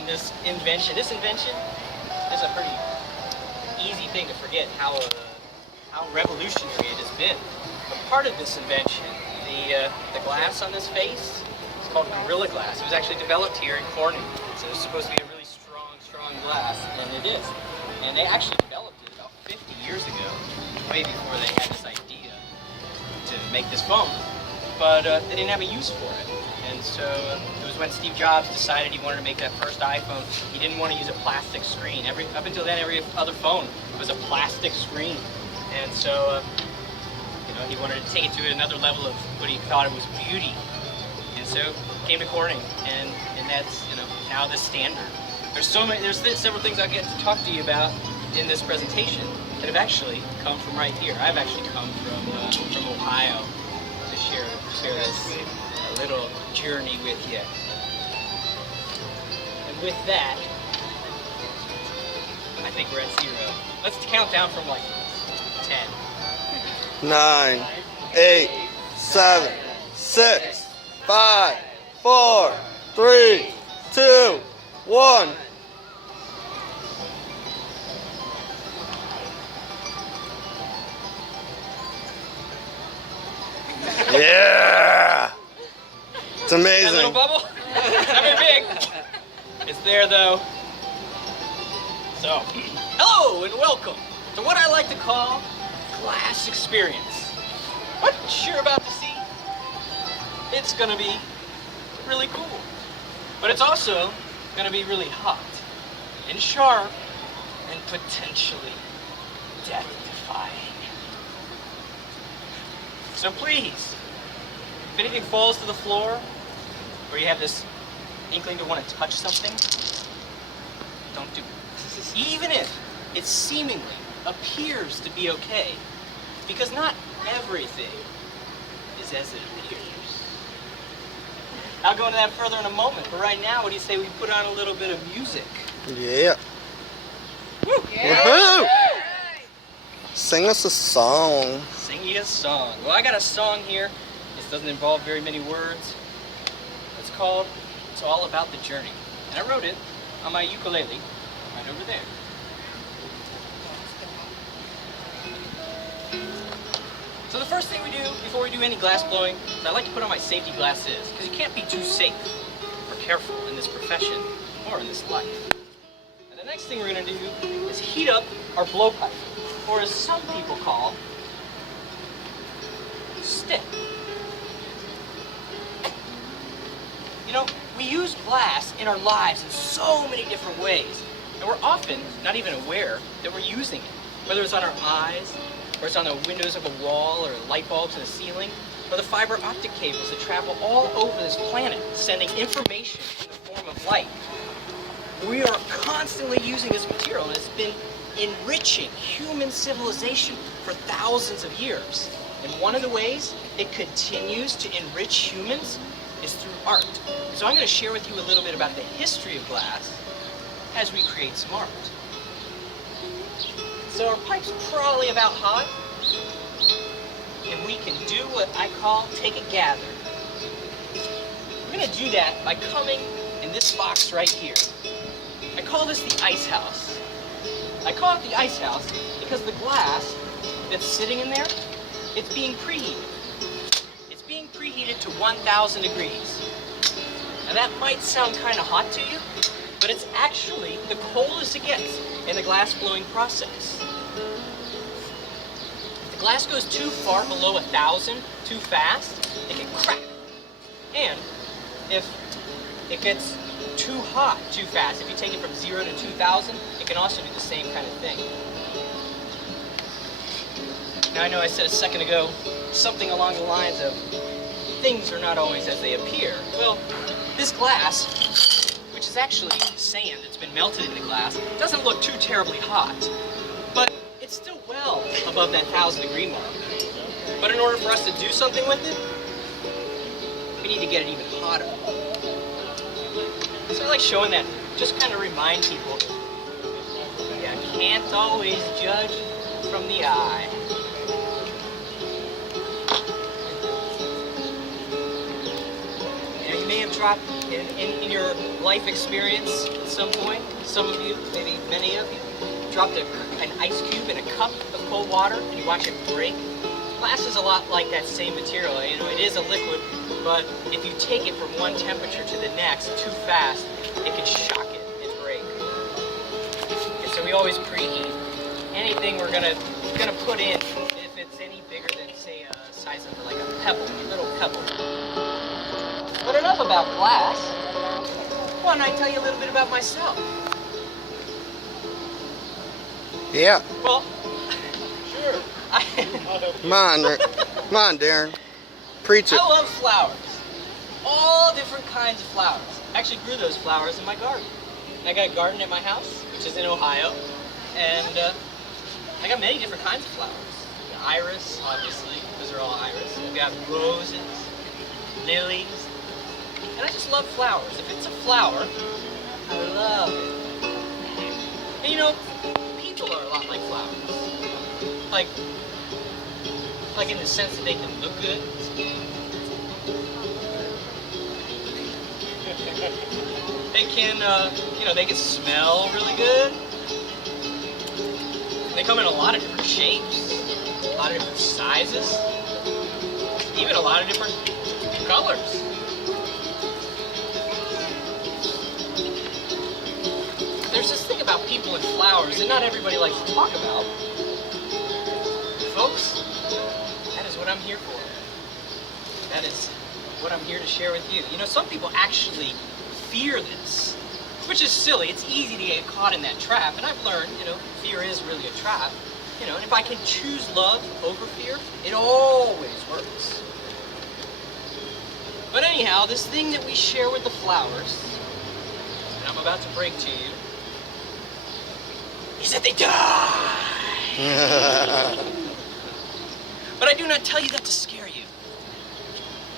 on this invention. This invention is a pretty easy thing to forget how revolutionary it has been. But part of this invention, the glass on this face, is called Gorilla Glass. It was actually developed here in Corning. So it's supposed to be a really strong glass, and it is. And they actually developed it about 50 years ago, way before they had this idea to make this phone. But they didn't have a use for it. And so it was when Steve Jobs decided he wanted to make that first iPhone. He didn't want to use a plastic screen. Up until then, every other phone was a plastic screen. And so, he wanted to take it to another level of what he thought it was beauty. And so came to Corning, and that's, now the standard. There's several things I'll get to talk to you about in this presentation that have actually come from right here. I've actually come from Ohio to share this little journey with you. And with that, I think we're at 0. Let's count down from like 10. 9, 8, 7, 6, 5, 4, 3, 2, 1. Yeah! It's amazing. That little bubble? Not very big. It's there though. So, hello and welcome to what I like to call glass experience. What you're about to see, it's gonna be really cool. But it's also gonna be really hot and sharp and potentially death-defying. So please, if anything falls to the floor, or you have this inkling to want to touch something, don't do it. Even if it seemingly appears to be okay, because not everything is as it appears. I'll go into that further in a moment, but right now, what do you say we put on a little bit of music? Yeah. Woo! Yeah. Woohoo! Sing us a song. Sing you a song. Well, I got a song here. This doesn't involve very many words. It's called It's All About the Journey. And I wrote it on my ukulele right over there. So the first thing we do before we do any glass blowing is I like to put on my safety glasses, because you can't be too safe or careful in this profession or in this life. And the next thing we're going to do is heat up our blowpipe, or as some people call, stick. We use glass in our lives in so many different ways, and we're often not even aware that we're using it, whether it's on our eyes, or it's on the windows of a wall, or light bulbs in the ceiling, or the fiber optic cables that travel all over this planet, sending information in the form of light. We are constantly using this material, and it's been enriching human civilization for thousands of years. And one of the ways it continues to enrich humans is through art. So I'm going to share with you a little bit about the history of glass as we create some art. So our pipe's probably about hot, and we can do what I call take a gather. We're going to do that by coming in this box right here. I call this the ice house. I call it the ice house because the glass that's sitting in there, it's being preheated. It's being preheated to 1,000 degrees. Now that might sound kind of hot to you, but it's actually the coldest it gets in the glass blowing process. If the glass goes too far below 1,000 too fast, it can crack. And if it gets too hot too fast, if you take it from 0 to 2,000, it can also do the same kind of thing. Now I know I said a second ago something along the lines of things are not always as they appear. Well, this glass, which is actually sand that's been melted into glass, doesn't look too terribly hot, but it's still well above that 1,000 degree mark. But in order for us to do something with it, we need to get it even hotter. So I like showing that, just kind of remind people, you can't always judge from the eye. You may have drop in your life experience at some point, some of you, maybe many of you, dropped an ice cube in a cup of cold water and you watch it break? Glass is a lot like that same material. You know, it is a liquid, but if you take it from one temperature to the next too fast, it can shock it and break. And so we always preheat anything we're gonna put in if it's any bigger than, say, a size of like a pebble, a little pebble. But enough about glass. Why don't I tell you a little bit about myself? Yeah. Well, sure. Come on, Darren. Preach I it. love flowers. All different kinds of flowers. I actually grew those flowers in my garden. I got a garden at my house, which is in Ohio, and I got many different kinds of flowers. Iris, obviously, those are all iris. I've got roses, lilies, and I just love flowers. If it's a flower, I love it. And you know, people are a lot like flowers. Like in the sense that they can look good. They can, they can smell really good. They come in a lot of different shapes, a lot of different sizes, even a lot of different colors. There's this thing about people and flowers that not everybody likes to talk about. Folks, that is what I'm here for. That is what I'm here to share with you. You know, some people actually fear this, which is silly. It's easy to get caught in that trap, and I've learned, fear is really a trap. And if I can choose love over fear, it always works. But anyhow, this thing that we share with the flowers, and I'm about to break to you, is that they die. But I do not tell you that to scare you.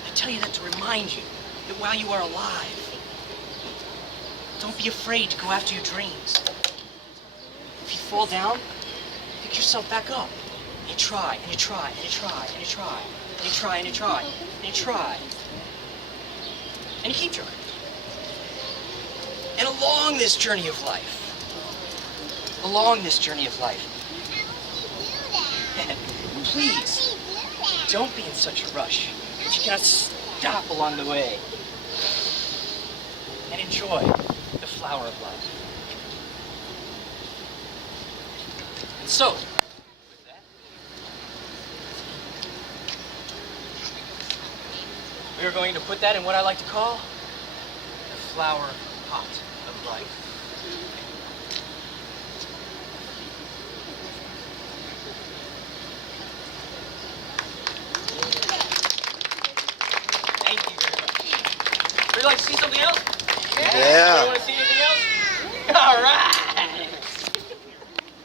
I tell you that to remind you that while you are alive, don't be afraid to go after your dreams. If you fall down, pick yourself back up. And you try, and you try, and you try, and you try, and you try, and you try, and you try. And you keep trying. And along this journey of life, please, don't be in such a rush that you cannot stop along the way and enjoy the flower of life. And so, with that, we are going to put that in what I like to call the flower pot of life. Would you like to see something else? Yeah. You want to see anything else? All right.